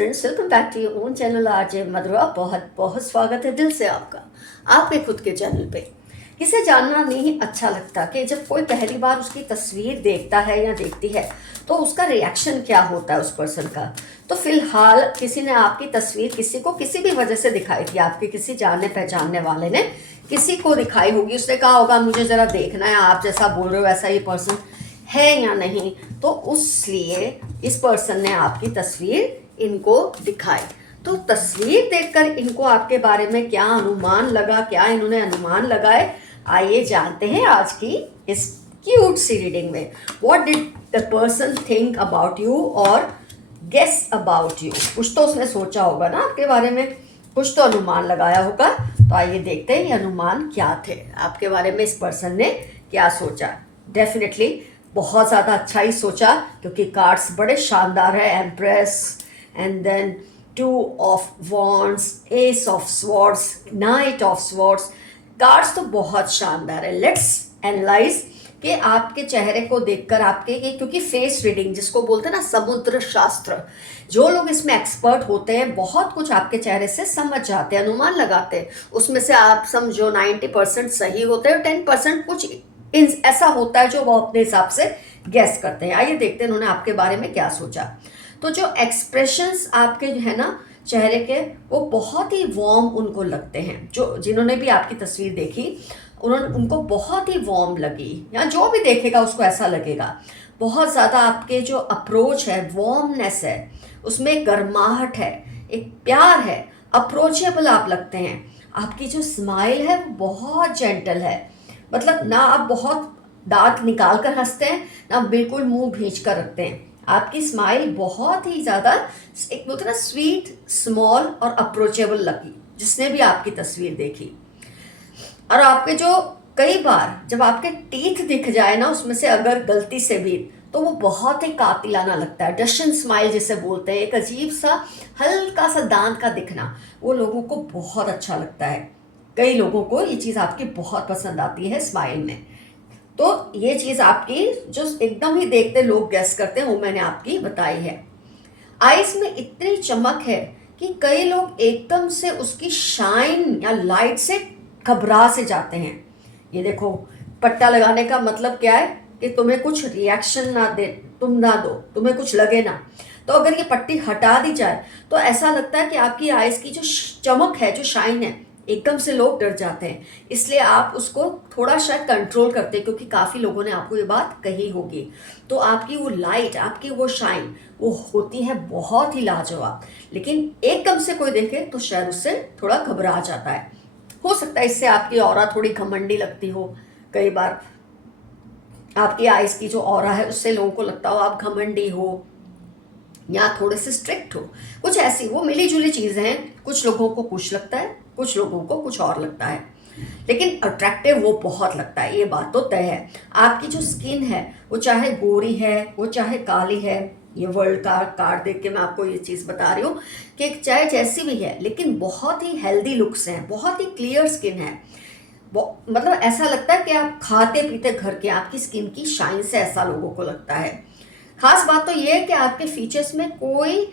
Friends, welcome back to your own channel RJ Madhura. बहुत बहुत स्वागत है दिल से आपका आपके खुद के चैनल पे। किसे जानना नहीं अच्छा लगता कि जब कोई पहली बार उसकी तस्वीर देखता है या देखती है तो उसका रिएक्शन क्या होता है उस पर्सन का। तो फिलहाल किसी ने आपकी तस्वीर किसी को किसी भी वजह से दिखाई थी, आपके किसी जानने पहचानने वाले ने किसी को दिखाई होगी, उसने कहा होगा मुझे ज़रा देखना है आप जैसा बोल रहे हो वैसा ये पर्सन है या नहीं, तो इसलिए इस पर्सन ने आपकी तस्वीर इनको दिखाई। तो तस्वीर देखकर इनको आपके बारे में क्या अनुमान लगा, क्या इन्होंने अनुमान लगाए, आइए जानते हैं आज की इस क्यूट सी रीडिंग में। What did the person think about you और गेस अबाउट यू। कुछ तो उसने सोचा होगा ना आपके बारे में, कुछ तो अनुमान लगाया होगा। तो आइए देखते हैं ये अनुमान क्या थे, आपके बारे में इस पर्सन ने क्या सोचा। डेफिनेटली बहुत ज़्यादा अच्छा ही सोचा क्योंकि कार्ड्स बड़े शानदार है। Empress and then 2 of wands, ace of swords, knight of swords. Cards तो बहुत शानदार है। लेट्स एनालाइज कि आपके चेहरे को देखकर आपके क्योंकि फेस रीडिंग जिसको बोलते हैं ना समुद्र शास्त्र, जो लोग इसमें एक्सपर्ट होते हैं बहुत कुछ आपके चेहरे से समझ जाते हैं, अनुमान लगाते हैं। उसमें से आप समझो 90% सही होते हैं और 10% कुछ ऐसा होता है जो वो अपने हिसाब से गेस करते हैं। आइए देखते हैं उन्होंने आपके बारे में क्या सोचा। तो जो एक्सप्रेशंस आपके जो है ना चेहरे के, वो बहुत ही वार्म उनको लगते हैं। जो जिन्होंने भी आपकी तस्वीर देखी उनको बहुत ही वार्म लगी, या जो भी देखेगा उसको ऐसा लगेगा। बहुत ज़्यादा आपके जो अप्रोच है, वार्मनेस है, उसमें एक गर्माहट है, एक प्यार है, अप्रोचेबल आप लगते हैं। आपकी जो स्माइल है वो बहुत जेंटल है, मतलब ना आप बहुत दांत निकाल कर हंसते हैं ना बिल्कुल मुंह भींच कर रखते हैं। आपकी स्माइल बहुत ही ज़्यादा एक बोलते ना स्वीट, स्मॉल और अप्रोचेबल लगी जिसने भी आपकी तस्वीर देखी। और आपके जो कई बार जब आपके टीथ दिख जाए ना उसमें से अगर गलती से भी, तो वो बहुत ही कातिलाना लगता है। डशन स्माइल जिसे बोलते हैं, एक अजीब सा हल्का सा दांत का दिखना, वो लोगों को बहुत अच्छा लगता है। कई लोगों को ये चीज़ आपकी बहुत पसंद आती है स्माइल में। तो ये चीज़ आपकी जो एकदम ही देखते लोग गेस करते हैं वो मैंने आपकी बताई है। आइस में इतनी चमक है कि कई लोग एकदम से उसकी शाइन या लाइट से घबरा से जाते हैं। ये देखो, पट्टा लगाने का मतलब क्या है कि तुम्हें कुछ रिएक्शन ना दे, तुम ना दो, तुम्हें कुछ लगे ना। तो अगर ये पट्टी हटा दी जाए तो ऐसा लगता है कि आपकी आइस की जो चमक है, जो शाइन है, एकदम से लोग डर जाते हैं। इसलिए आप उसको थोड़ा शायद कंट्रोल करते हैं क्योंकि काफ़ी लोगों ने आपको ये बात कही होगी। तो आपकी वो लाइट, आपकी वो शाइन, वो होती है बहुत ही लाजवाब। लेकिन एकदम से कोई देखे तो शायद उससे थोड़ा घबरा जाता है। हो सकता है इससे आपकी ऑरा थोड़ी घमंडी लगती हो। कई बार आपकी आइस की जो ऑरा है उससे लोगों को लगता हो आप घमंडी हो या थोड़े से स्ट्रिक्ट हो। कुछ ऐसी वो मिली जुली चीज़ें हैं। कुछ लोगों को कुछ लगता है, कुछ लोगों को कुछ और लगता है, लेकिन अट्रैक्टिव वो बहुत लगता है, ये बात तो तय है। आपकी जो स्किन है वो चाहे गोरी है, वो चाहे काली है, ये वर्ल्ड का कार्ड देख के मैं आपको ये चीज़ बता रही हूँ कि चाहे जैसी भी है लेकिन बहुत ही हेल्दी लुक्स हैं, बहुत ही क्लियर स्किन है। मतलब ऐसा लगता है कि आप खाते पीते घर के, आपकी स्किन की शाइन से ऐसा लोगों को लगता है। खास बात तो ये है कि आपके फीचर्स में कोई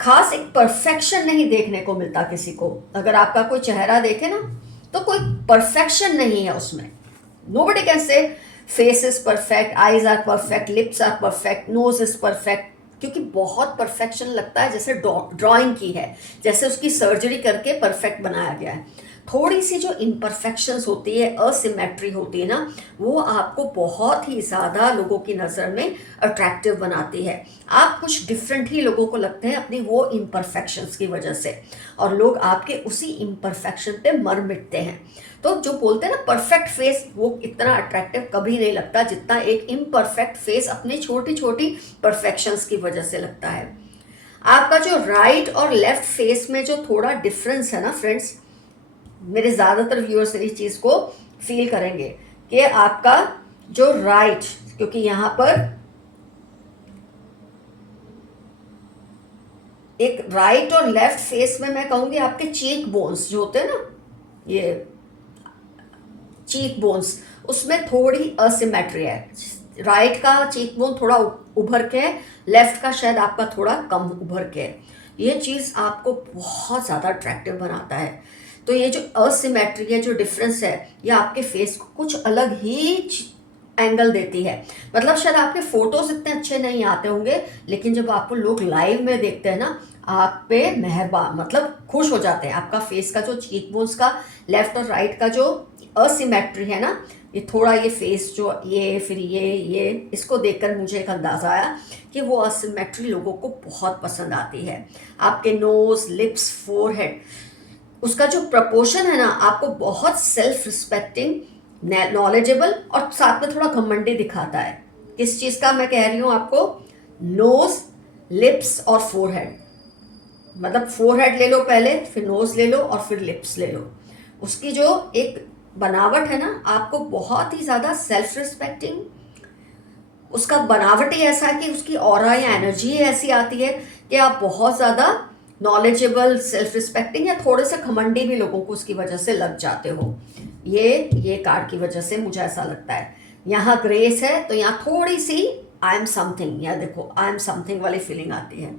खास एक परफेक्शन नहीं देखने को मिलता किसी को। अगर आपका कोई चेहरा देखे ना तो कोई परफेक्शन नहीं है उसमें। Nobody can say face is perfect, eyes are perfect, lips are perfect, nose is perfect, क्योंकि बहुत परफेक्शन लगता है जैसे ड्राइंग की है, जैसे उसकी सर्जरी करके परफेक्ट बनाया गया है। थोड़ी सी जो इम्परफेक्शंस होती है, असिमेट्री होती है ना, वो आपको बहुत ही ज़्यादा लोगों की नज़र में अट्रैक्टिव बनाती है। आप कुछ डिफरेंट ही लोगों को लगते हैं अपनी वो इम्परफेक्शंस की वजह से, और लोग आपके उसी इम्परफेक्शन पे मर मिटते हैं। तो जो बोलते हैं ना परफेक्ट फेस, वो इतना अट्रैक्टिव कभी नहीं लगता जितना एक इम्परफेक्ट फेस अपनी छोटी छोटी परफेक्शंस की वजह से लगता है। आपका जो राइट और लेफ्ट फेस में जो थोड़ा डिफरेंस है ना फ्रेंड्स, मेरे ज़्यादातर व्यूअर्स इस चीज़ को फील करेंगे कि आपका जो राइट, क्योंकि यहाँ पर एक राइट और लेफ्ट फेस में मैं कहूँगी आपके चीक बोन्स जो होते हैं ना, ये चीक बोन्स, उसमें थोड़ी असिमेट्री है। राइट का चीक बोन थोड़ा उभर के है, लेफ्ट का शायद आपका थोड़ा कम उभर के है। ये चीज़ आपको बहुत ज़्यादा अट्रैक्टिव बनाता है। तो ये जो असिमेट्री है, जो डिफरेंस है, ये आपके फेस को कुछ अलग ही एंगल देती है। मतलब शायद आपके फोटोज इतने अच्छे नहीं आते होंगे, लेकिन जब आपको लोग लाइव में देखते हैं ना, आप पे मेहरबान मतलब खुश हो जाते हैं। आपका फेस का जो चीक बोन्स का लेफ्ट और राइट का जो असिमेट्री है ना, ये थोड़ा ये फेस जो ये फिर ये इसको देखकर मुझे एक अंदाज़ा आया कि वो असिमेट्री लोगों को बहुत पसंद आती है। आपके नोज, लिप्स, फोरहेड, उसका जो प्रपोर्शन है ना, आपको बहुत सेल्फ रिस्पेक्टिंग, नॉलेजेबल और साथ में थोड़ा घमंडी दिखाता है। किस चीज़ का मैं कह रही हूँ आपको? नोज, लिप्स और फोरहेड। मतलब फोरहेड ले लो पहले, फिर नोज ले लो और फिर लिप्स ले लो। उसकी जो एक बनावट है ना, आपको बहुत ही ज़्यादा सेल्फ रिस्पेक्टिंग, उसका बनावट ही ऐसा है कि उसकी ऑरा या एनर्जी ही ऐसी आती है कि आप बहुत ज़्यादा नॉलेजेबल, सेल्फ रिस्पेक्टिंग या थोड़े से घमंडी भी लोगों को उसकी वजह से लग जाते हो। ये कार्ड की वजह से मुझे ऐसा लगता है। यहाँ ग्रेस है तो यहाँ थोड़ी सी आई एम समथिंग, या देखो आई एम समथिंग वाली फीलिंग आती है।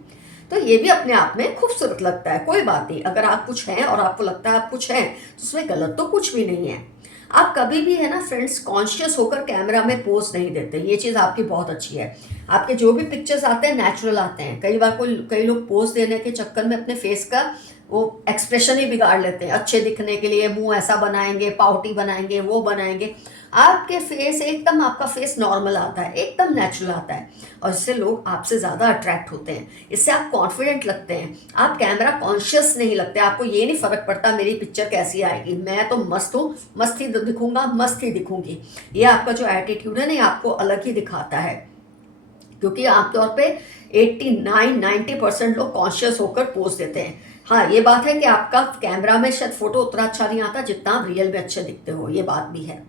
तो ये भी अपने आप में खूबसूरत लगता है। कोई बात नहीं, अगर आप कुछ हैं और आपको लगता है आप कुछ हैं तो उसमें गलत तो कुछ भी नहीं है। आप कभी भी है ना फ्रेंड्स, कॉन्शियस होकर कैमरा में पोज नहीं देते, ये चीज़ आपकी बहुत अच्छी है। आपके जो भी पिक्चर्स आते हैं नेचुरल आते हैं। कई बार कई लोग पोज देने के चक्कर में अपने फेस का वो एक्सप्रेशन ही बिगाड़ लेते हैं। अच्छे दिखने के लिए मुंह ऐसा बनाएंगे, पाउटी बनाएंगे, वो बनाएंगे। आपके फेस एकदम, आपका फेस नॉर्मल आता है, एकदम नेचुरल आता है, और इससे लोग आपसे ज़्यादा अट्रैक्ट होते हैं। इससे आप कॉन्फिडेंट लगते हैं, आप कैमरा कॉन्शियस नहीं लगते। आपको ये नहीं फ़र्क पड़ता मेरी पिक्चर कैसी आएगी, मैं तो मस्त हूँ, मस्त ही दिखूंगा, मस्त ही दिखूंगी। ये आपका जो एटीट्यूड है ना, ये आपको अलग ही दिखाता है। क्योंकि आमतौर पे 89-90% लोग कॉन्शियस होकर पोज देते हैं। हाँ, ये बात है कि आपका कैमरा में शायद फोटो उतना अच्छा नहीं आता जितना आप रियल में अच्छे दिखते हो, ये बात भी है।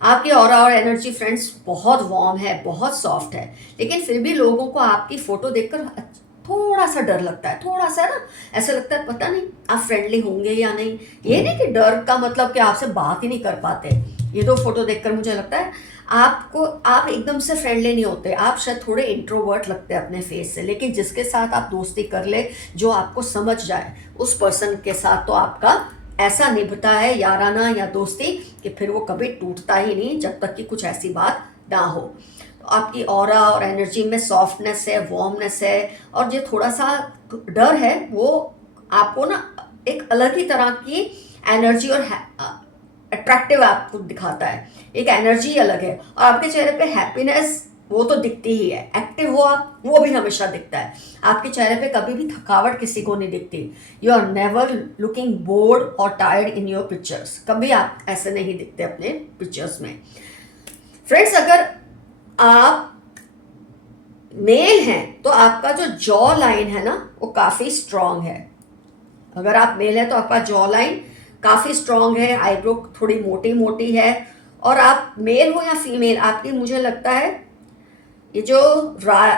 आपकी ऑरा और एनर्जी फ्रेंड्स बहुत वार्म है, बहुत सॉफ्ट है, लेकिन फिर भी लोगों को आपकी फोटो देखकर थोड़ा सा डर लगता है। थोड़ा सा ना ऐसा लगता है पता नहीं आप फ्रेंडली होंगे या नहीं। ये नहीं कि डर का मतलब कि आपसे बात ही नहीं कर पाते। ये दो फोटो देखकर मुझे लगता है आप एकदम से फ्रेंडली नहीं होते। आप शायद थोड़े इंट्रोवर्ट लगते हैं अपने फेस से, लेकिन जिसके साथ आप दोस्ती कर ले, जो आपको समझ जाए, उस पर्सन के साथ तो आपका ऐसा निभता है याराना या दोस्ती कि फिर वो कभी टूटता ही नहीं जब तक कि कुछ ऐसी बात ना हो। तो आपकी ऑरा और एनर्जी में सॉफ्टनेस है, वार्मनेस है, और जो थोड़ा सा डर है वो आपको ना एक अलग ही तरह की एनर्जी और अट्रैक्टिव आपको दिखाता है। एक एनर्जी अलग है, और आपके चेहरे पे हैप्पीनेस वो तो दिखती ही है। एक्टिव हो आप, वो भी हमेशा दिखता है। आपके चेहरे पे कभी भी थकावट किसी को नहीं दिखती। You are never looking bored और टायर्ड इन योर पिक्चर्स। कभी आप ऐसे नहीं दिखते अपने पिक्चर्स में। फ्रेंड्स, अगर आप मेल हैं तो आपका जो जॉ लाइन है ना, वो काफ़ी स्ट्रांग है। अगर आप मेल हैं तो आपका जॉ लाइन काफ़ी स्ट्रांग है, आईब्रो थोड़ी मोटी मोटी है। और आप मेल हो या फीमेल, आपकी मुझे लगता है ये जो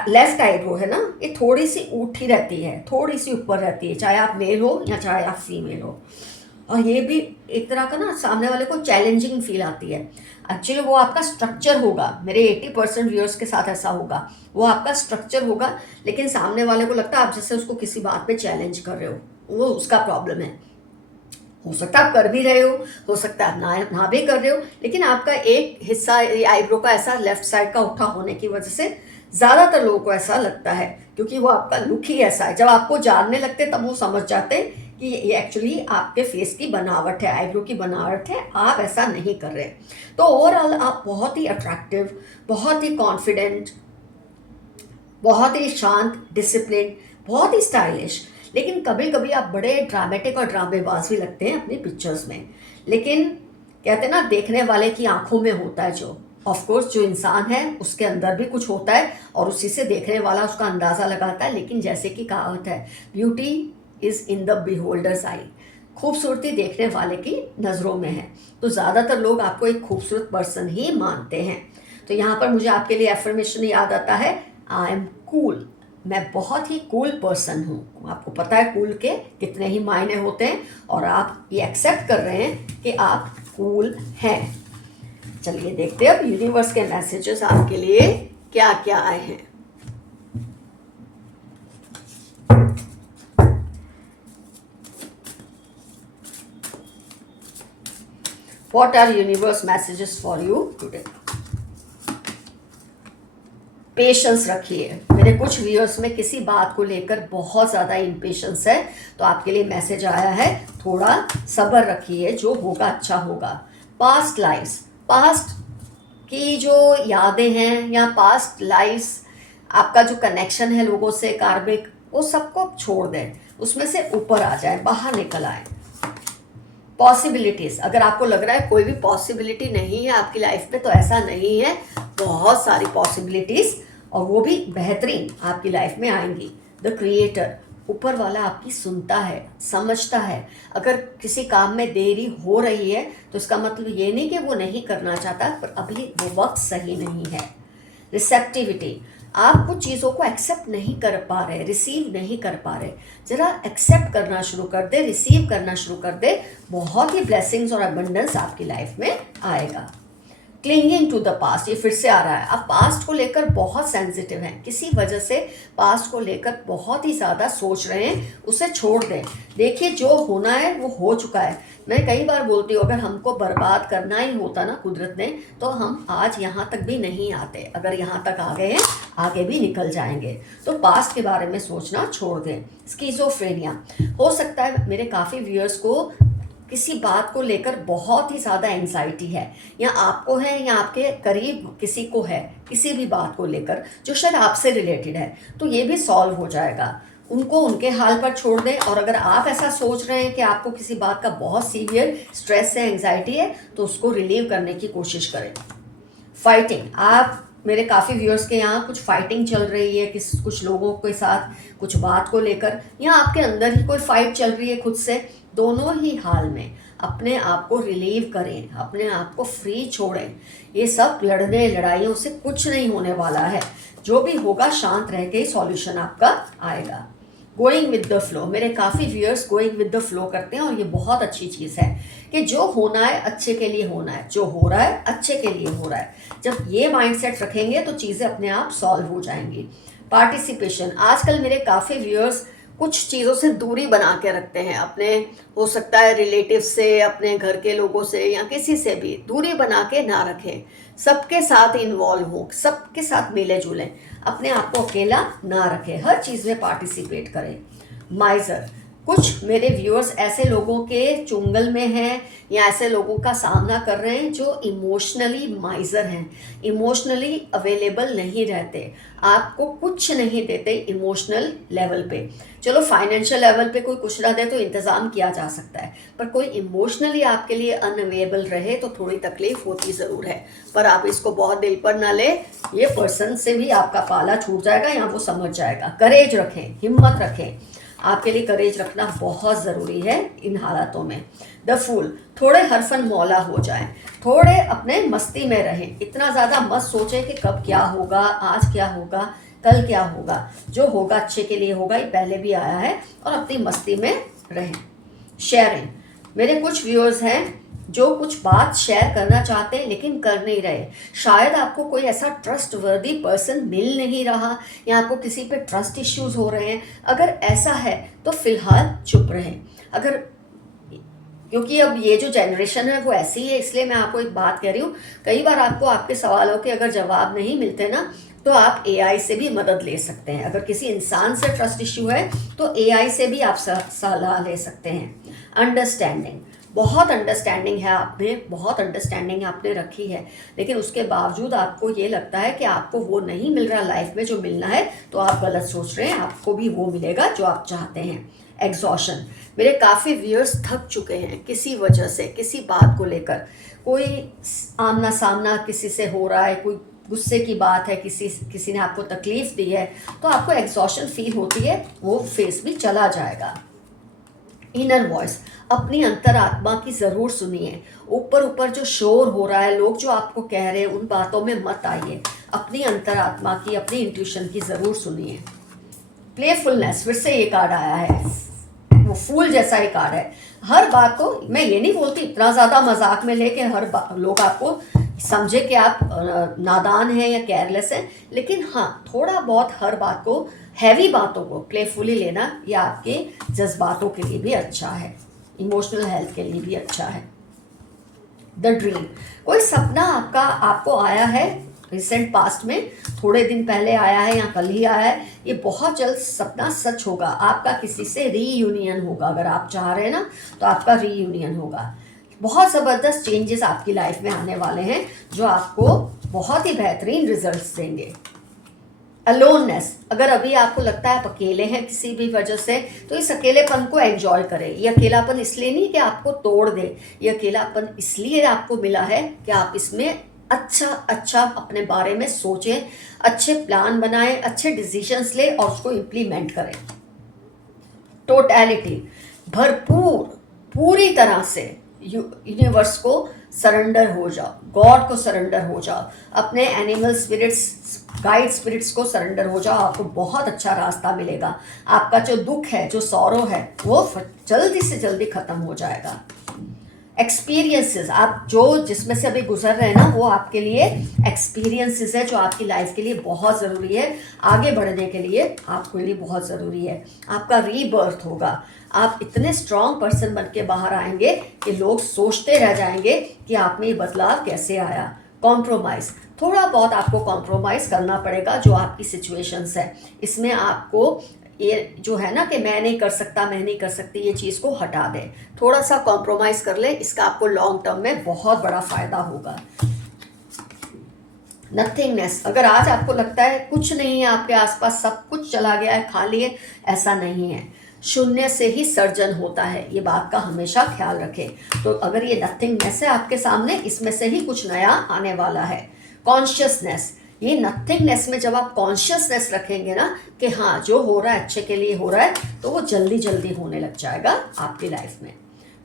लेफ्ट आईब्रो है ना, ये थोड़ी सी ऊठी रहती है, थोड़ी सी ऊपर रहती है, चाहे आप मेल हो या चाहे आप फीमेल हो। और ये भी एक तरह का ना सामने वाले को चैलेंजिंग फील आती है। एक्चुअली वो आपका स्ट्रक्चर होगा, मेरे 80% व्यूअर्स के साथ ऐसा होगा, वो आपका स्ट्रक्चर होगा, लेकिन सामने वाले को लगता है आप जैसे उसको किसी बात पे चैलेंज कर रहे हो। वो उसका प्रॉब्लम है। हो सकता है आप कर भी रहे हो सकता है आप ना भी कर रहे हो, लेकिन आपका एक हिस्सा आईब्रो का ऐसा लेफ्ट साइड का उठा होने की वजह से ज़्यादातर लोगों को ऐसा लगता है, क्योंकि वो आपका लुक ही ऐसा है। जब आपको जानने लगते तब वो समझ जाते हैं कि ये एक्चुअली आपके फेस की बनावट है, आईब्रो की बनावट है, आप ऐसा नहीं कर रहे। तो ओवरऑल आप बहुत ही अट्रैक्टिव, बहुत ही कॉन्फिडेंट, बहुत ही शांत, डिसिप्लिन, बहुत ही स्टाइलिश, लेकिन कभी कभी आप बड़े ड्रामेटिक और ड्रामेबाज भी लगते हैं अपनी पिक्चर्स में। लेकिन कहते हैं ना, देखने वाले की आंखों में होता है जो। ऑफ कोर्स जो इंसान है उसके अंदर भी कुछ होता है, और उसी से देखने वाला उसका अंदाज़ा लगाता है। लेकिन जैसे कि कहावत है, ब्यूटी इज़ इन द बिहोल्डर्स आई। खूबसूरती देखने वाले की नज़रों में है। तो ज़्यादातर लोग आपको एक खूबसूरत पर्सन ही मानते हैं। तो यहाँ पर मुझे आपके लिए एफर्मेशन याद आता है, आई एम कूल। मैं बहुत ही कूल पर्सन हूँ। आपको पता है कूल के कितने ही मायने होते हैं, और आप ये एक्सेप्ट कर रहे हैं कि आप कूल हैं। चलिए देखते हैं अब यूनिवर्स के मैसेजेस आपके लिए क्या क्या आए हैं। What are universe messages for you today. Patience रखिए। मेरे कुछ व्यूअर्स में किसी बात को लेकर बहुत ज़्यादा इम्पेशेंस है, तो आपके लिए मैसेज आया है, थोड़ा सब्र रखिए, जो होगा अच्छा होगा। पास्ट लाइफ्स, पास्ट की जो यादें हैं या पास्ट लाइफ्स, आपका जो कनेक्शन है लोगों से कार्मिक, वो सबको छोड़ दें, उसमें से ऊपर आ जाए, बाहर निकल आए। पॉसिबिलिटीज़, अगर आपको लग रहा है कोई भी पॉसिबिलिटी नहीं है आपकी लाइफ में, तो ऐसा नहीं है, बहुत सारी पॉसिबिलिटीज़, और वो भी बेहतरीन आपकी लाइफ में आएंगी। द क्रिएटर, ऊपर वाला आपकी सुनता है, समझता है। अगर किसी काम में देरी हो रही है तो इसका मतलब ये नहीं कि वो नहीं करना चाहता, पर अभी वो वक्त सही नहीं है। रिसेप्टिविटी, आप कुछ चीज़ों को एक्सेप्ट नहीं कर पा रहे, रिसीव नहीं कर पा रहे, ज़रा एक्सेप्ट करना शुरू कर दे, रिसीव करना शुरू कर दे, बहुत ही ब्लेसिंग्स और अबंडेंस आपकी लाइफ में आएगा। क्लिंगिंग टू द पास्ट, ये फिर से आ रहा है, आप पास्ट को लेकर बहुत सेंसिटिव हैं, किसी वजह से पास्ट को लेकर बहुत ही ज़्यादा सोच रहे हैं, उसे छोड़ दें। देखिए जो होना है वो हो चुका है। मैं कई बार बोलती हूँ, अगर हमको बर्बाद करना ही होता ना कुदरत ने, तो हम आज यहाँ तक भी नहीं आते। अगर यहाँ तक आ गए हैं, आगे भी निकल जाएंगे। तो पास्ट के बारे में सोचना छोड़ दें। स्किज़ोफ्रेनिया, हो सकता है मेरे काफ़ी व्यूअर्स को किसी बात को लेकर बहुत ही ज़्यादा एंजाइटी है, या आपको है या आपके करीब किसी को है, किसी भी बात को लेकर जो शायद आपसे रिलेटेड है, तो ये भी सॉल्व हो जाएगा। उनको उनके हाल पर छोड़ दें। और अगर आप ऐसा सोच रहे हैं कि आपको किसी बात का बहुत सीवियर स्ट्रेस है, एंजाइटी है, तो उसको रिलीव करने की कोशिश करें। फाइटिंग, आप मेरे काफ़ी व्यूअर्स के यहाँ कुछ फाइटिंग चल रही है कुछ लोगों के साथ, कुछ बात को लेकर, या आपके अंदर ही कोई फाइट चल रही है खुद से। दोनों ही हाल में अपने आप को रिलीव करें, अपने आप को फ्री छोड़ें। ये सब लड़ने लड़ाइयों से कुछ नहीं होने वाला है, जो भी होगा शांत रह के ही सॉल्यूशन आपका आएगा। गोइंग विद द फ्लो, मेरे काफ़ी viewers going with the flow करते हैं, और ये बहुत अच्छी चीज़ है कि जो होना है अच्छे के लिए होना है, जो हो रहा है अच्छे के लिए हो रहा है। जब ये माइंडसेट रखेंगे तो चीज़ें अपने आप सॉल्व हो जाएंगी। पार्टिसिपेशन, आजकल मेरे काफ़ी व्यूअर्स कुछ चीज़ों से दूरी बना के रखते हैं, अपने हो सकता है रिलेटिव से, अपने घर के लोगों से, या किसी से भी दूरी बना के ना रखें। सबके साथ इन्वॉल्व हो, सबके साथ मिले जुलें, अपने आप को अकेला ना रखें, हर चीज़ में पार्टिसिपेट करें। माइजर, कुछ मेरे व्यूअर्स ऐसे लोगों के चुंगल में हैं या ऐसे लोगों का सामना कर रहे हैं जो इमोशनली माइजर हैं, इमोशनली अवेलेबल नहीं रहते, आपको कुछ नहीं देते इमोशनल लेवल पे। चलो फाइनेंशियल लेवल पे कोई कुछ ना दे तो इंतज़ाम किया जा सकता है, पर कोई इमोशनली आपके लिए अनअवेलेबल रहे तो थोड़ी तकलीफ होती ज़रूर है। पर आप इसको बहुत दिल पर ना ले, ये पर्सन से भी आपका पाला छूट जाएगा या वो समझ जाएगा। करेज रखें, हिम्मत रखें, आपके लिए करेज रखना बहुत ज़रूरी है इन हालातों में। द फूल, थोड़े हरफन मौला हो जाएं, थोड़े अपने मस्ती में रहें, इतना ज़्यादा मत सोचें कि कब क्या होगा, आज क्या होगा, कल क्या होगा। जो होगा अच्छे के लिए होगा, ये पहले भी आया है, और अपनी मस्ती में रहें। शेयरिंग, मेरे कुछ व्यूअर्स हैं जो कुछ बात शेयर करना चाहते हैं लेकिन कर नहीं रहे। शायद आपको कोई ऐसा ट्रस्ट वर्दी पर्सन मिल नहीं रहा, या आपको किसी पे ट्रस्ट इश्यूज हो रहे हैं। अगर ऐसा है तो फिलहाल चुप रहें। अगर, क्योंकि अब ये जो जनरेशन है वो ऐसी है, इसलिए मैं आपको एक बात कह रही हूँ, कई बार आपको आपके सवालों के अगर जवाब नहीं मिलते ना, तो आप एआई से भी मदद ले सकते हैं। अगर किसी इंसान से ट्रस्ट इश्यू है तो एआई से भी आप सलाह ले सकते हैं। अंडरस्टैंडिंग, बहुत अंडरस्टैंडिंग है आप में, बहुत अंडरस्टैंडिंग आपने रखी है, लेकिन उसके बावजूद आपको ये लगता है कि आपको वो नहीं मिल रहा लाइफ में जो मिलना है, तो आप गलत सोच रहे हैं, आपको भी वो मिलेगा जो आप चाहते हैं। एग्जॉशन, मेरे काफ़ी व्यूअर्स थक चुके हैं किसी वजह से, किसी बात को लेकर, कोई आमना सामना किसी से हो रहा है, कोई गुस्से की बात है, किसी ने आपको तकलीफ़ दी है, तो आपको एग्जॉशन फील होती है, वो फेस भी चला जाएगा। इनर वॉइस, अपनी अंतरात्मा की ज़रूर सुनिए। ऊपर ऊपर जो शोर हो रहा है, लोग जो आपको कह रहे हैं, उन बातों में मत आइए। अपनी अंतरात्मा की, अपनी इंट्यूशन की ज़रूर सुनिए। प्लेफुलनेस, फिर से ये कार्ड आया है, वो फूल जैसा ही कार्ड है। हर बात को, मैं ये नहीं बोलती इतना ज़्यादा मजाक में ले कि लोग आपको समझे कि आप नादान हैं या केयरलेस हैं, लेकिन हाँ, थोड़ा बहुत हर बात को, हैवी बातों को प्लेफुली लेना, ये आपके जज्बातों के लिए भी अच्छा है, इमोशनल हेल्थ के लिए भी अच्छा है। द ड्रीम, कोई सपना आपका आपको आया है रिसेंट पास्ट में, थोड़े दिन पहले आया है या कल ही आया है, ये बहुत जल्द सपना सच होगा। आपका किसी से रीयूनियन होगा, अगर आप चाह रहे हैं ना तो आपका रीयूनियन होगा। बहुत ज़बरदस्त चेंजेस आपकी लाइफ में आने वाले हैं जो आपको बहुत ही बेहतरीन रिजल्ट्स देंगे। अलोननेस, अगर अभी आपको लगता है आप अकेले हैं किसी भी वजह से, तो इस अकेलेपन को एंजॉय करें। ये अकेलापन इसलिए नहीं कि आपको तोड़ दे, ये अकेलापन इसलिए आपको मिला है कि आप इसमें अच्छा अपने बारे में सोचें, अच्छे प्लान बनाएं, अच्छे डिसीजंस लें और उसको इम्प्लीमेंट करें। टोटैलिटी, भरपूर पूरी तरह से यूनिवर्स को सरेंडर हो जाओ, गॉड को सरेंडर हो जाओ, अपने एनिमल स्पिरिट्स, गाइड स्पिरिट्स को सरेंडर हो जाओ। आपको बहुत अच्छा रास्ता मिलेगा। आपका जो दुख है, जो सौरो है, वो जल्दी से जल्दी खत्म हो जाएगा। एक्सपीरियंसेस, आप जो जिसमें से अभी गुजर रहे हैं ना, वो आपके लिए एक्सपीरियंसेस है जो आपकी लाइफ के लिए बहुत ज़रूरी है, आगे बढ़ने के लिए आपके लिए बहुत ज़रूरी है। आपका रीबर्थ होगा, आप इतने स्ट्रांग पर्सन बन के बाहर आएंगे कि लोग सोचते रह जाएंगे कि आप में ये बदलाव कैसे आया। कॉम्प्रोमाइज़, थोड़ा बहुत आपको कॉम्प्रोमाइज़ करना पड़ेगा जो आपकी सिचुएशंस है, इसमें आपको ये जो है ना कि मैं नहीं कर सकता, मैं नहीं कर सकती, ये चीज़ को हटा दें, थोड़ा सा कॉम्प्रोमाइज़ कर ले, इसका आपको लॉन्ग टर्म में बहुत बड़ा फ़ायदा होगा। नथिंगनेस, अगर आज आपको लगता है कुछ नहीं है आपके आसपास, सब कुछ चला गया है, खाली है, ऐसा नहीं है। शून्य से ही सर्जन होता है, ये बात का हमेशा ख्याल रखें। तो अगर ये नथिंगनेस है आपके सामने, इसमें से ही कुछ नया आने वाला है। कॉन्शियसनेस, ये नथिंगनेस में जब आप कॉन्शियसनेस रखेंगे ना कि हाँ जो हो रहा है अच्छे के लिए हो रहा है, तो वो जल्दी जल्दी होने लग जाएगा आपकी लाइफ में।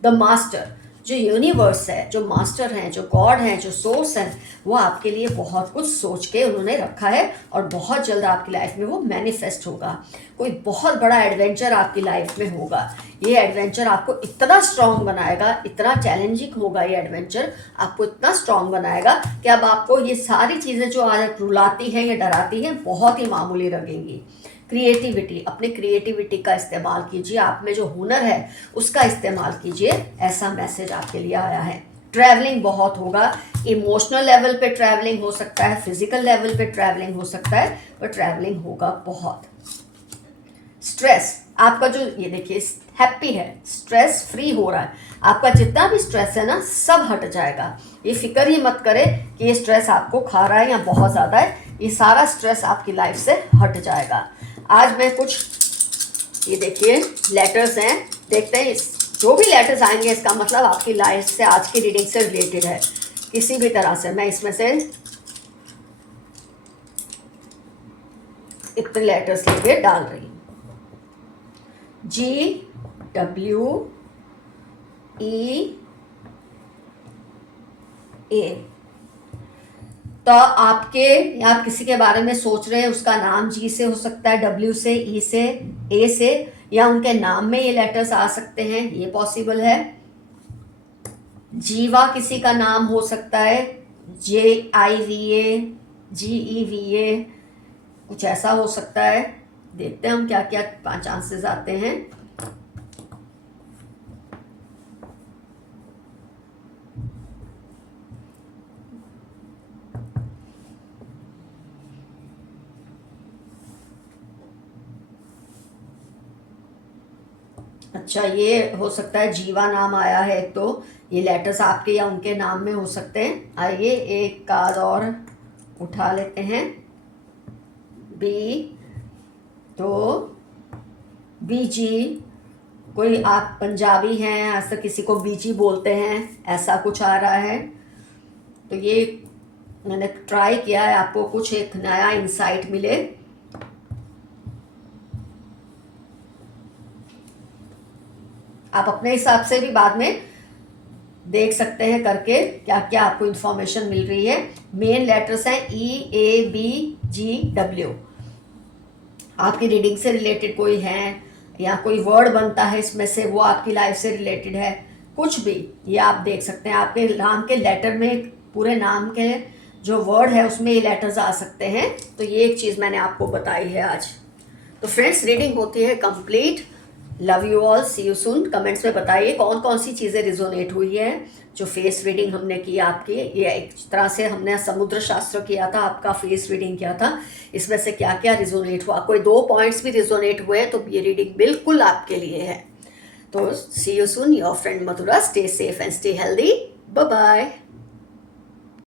द मास्टर, जो यूनिवर्स है, जो मास्टर हैं, जो गॉड हैं, जो सोर्स हैं, वो आपके लिए बहुत कुछ सोच के उन्होंने रखा है और बहुत जल्द आपकी लाइफ में वो मैनिफेस्ट होगा। कोई बहुत बड़ा एडवेंचर आपकी लाइफ में होगा। ये एडवेंचर आपको इतना स्ट्रांग बनाएगा, इतना चैलेंजिंग होगा, ये एडवेंचर आपको इतना स्ट्रांग बनाएगा कि अब आपको ये सारी चीज़ें जो आज रुलाती हैं या डराती हैं, बहुत ही मामूली लगेंगी। क्रिएटिविटी, अपनी क्रिएटिविटी का इस्तेमाल कीजिए, आप में जो हुनर है उसका इस्तेमाल कीजिए, ऐसा मैसेज आपके लिए आया है। ट्रैवलिंग बहुत होगा, इमोशनल लेवल पे ट्रैवलिंग हो सकता है, फिजिकल लेवल पे ट्रैवलिंग हो सकता है, पर ट्रैवलिंग होगा बहुत। स्ट्रेस, आपका जो ये देखिए हैप्पी है, स्ट्रेस फ्री हो रहा है, आपका जितना भी स्ट्रेस है ना सब हट जाएगा। ये फिक्र ही मत करें कि ये स्ट्रेस आपको खा रहा है या बहुत ज़्यादा है, ये सारा स्ट्रेस आपकी लाइफ से हट जाएगा। आज मैं कुछ ये देखिए लेटर्स हैं, देखते हैं जो भी लेटर्स आएंगे इसका मतलब आपकी लाइफ से, आज की रीडिंग से रिलेटेड है किसी भी तरह से। मैं इसमें से इतने लेटर्स लेके डाल रही हूँ। GWEA, तो आपके या किसी के बारे में सोच रहे हैं, उसका नाम जी से हो सकता है, डब्ल्यू से, ई से, ए से, या उनके नाम में ये लेटर्स आ सकते हैं, ये पॉसिबल है। जीवा किसी का नाम हो सकता है, JIVA, GEVA, कुछ ऐसा हो सकता है। देखते हैं हम क्या क्या 5 चांसेस आते हैं। अच्छा, ये हो सकता है जीवा नाम आया है, तो ये लेटर्स आपके या उनके नाम में हो सकते हैं। आइए एक कार्ड और उठा लेते हैं। बी, तो BG, कोई आप पंजाबी हैं, ऐसा किसी को BG बोलते हैं, ऐसा कुछ आ रहा है। तो ये मैंने ट्राई किया है आपको कुछ एक नया इंसाइट मिले। आप अपने हिसाब से भी बाद में देख सकते हैं करके क्या क्या आपको इंफॉर्मेशन मिल रही है। मेन लेटर्स हैं EABGW। आपकी रीडिंग से रिलेटेड कोई है या कोई वर्ड बनता है इसमें से, वो आपकी लाइफ से रिलेटेड है, कुछ भी ये आप देख सकते हैं। आपके नाम के लेटर में, पूरे नाम के जो वर्ड है उसमें ये लेटर्स आ सकते हैं। तो ये एक चीज़ मैंने आपको बताई है आज। तो फ्रेंड्स, रीडिंग होती है complete. Love you all, see you soon. Comments में बताइए कौन कौन सी चीज़ें रिजोनेट हुई है। जो फेस रीडिंग हमने की आपकी, ये एक तरह से हमने समुद्र शास्त्र किया था, आपका फेस रीडिंग किया था, इसमें से क्या क्या रिजोनेट हुआ। कोई 2 पॉइंट्स भी रिजोनेट हुए तो ये रीडिंग बिल्कुल आपके लिए है। तो see you soon, your friend Madhura. Stay safe and stay healthy. Bye bye.